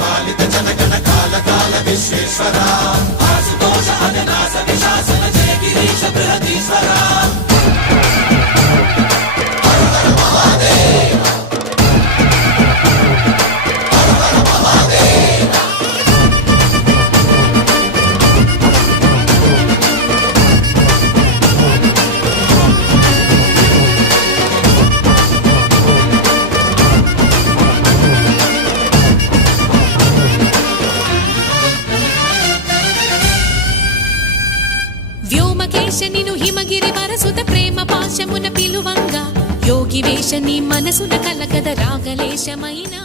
పాలిత జనగణ కాల కాల విశ్వేశ్వర ఆశుతోష అవినాశ విశాసన జయ గిరీశ బృహదీశ్వర నిను హిమగిరి వరసుత ప్రేమ పాశమున పిలువంగా యోగి వేష నీ మనసున కలగద రాగలేశమైనా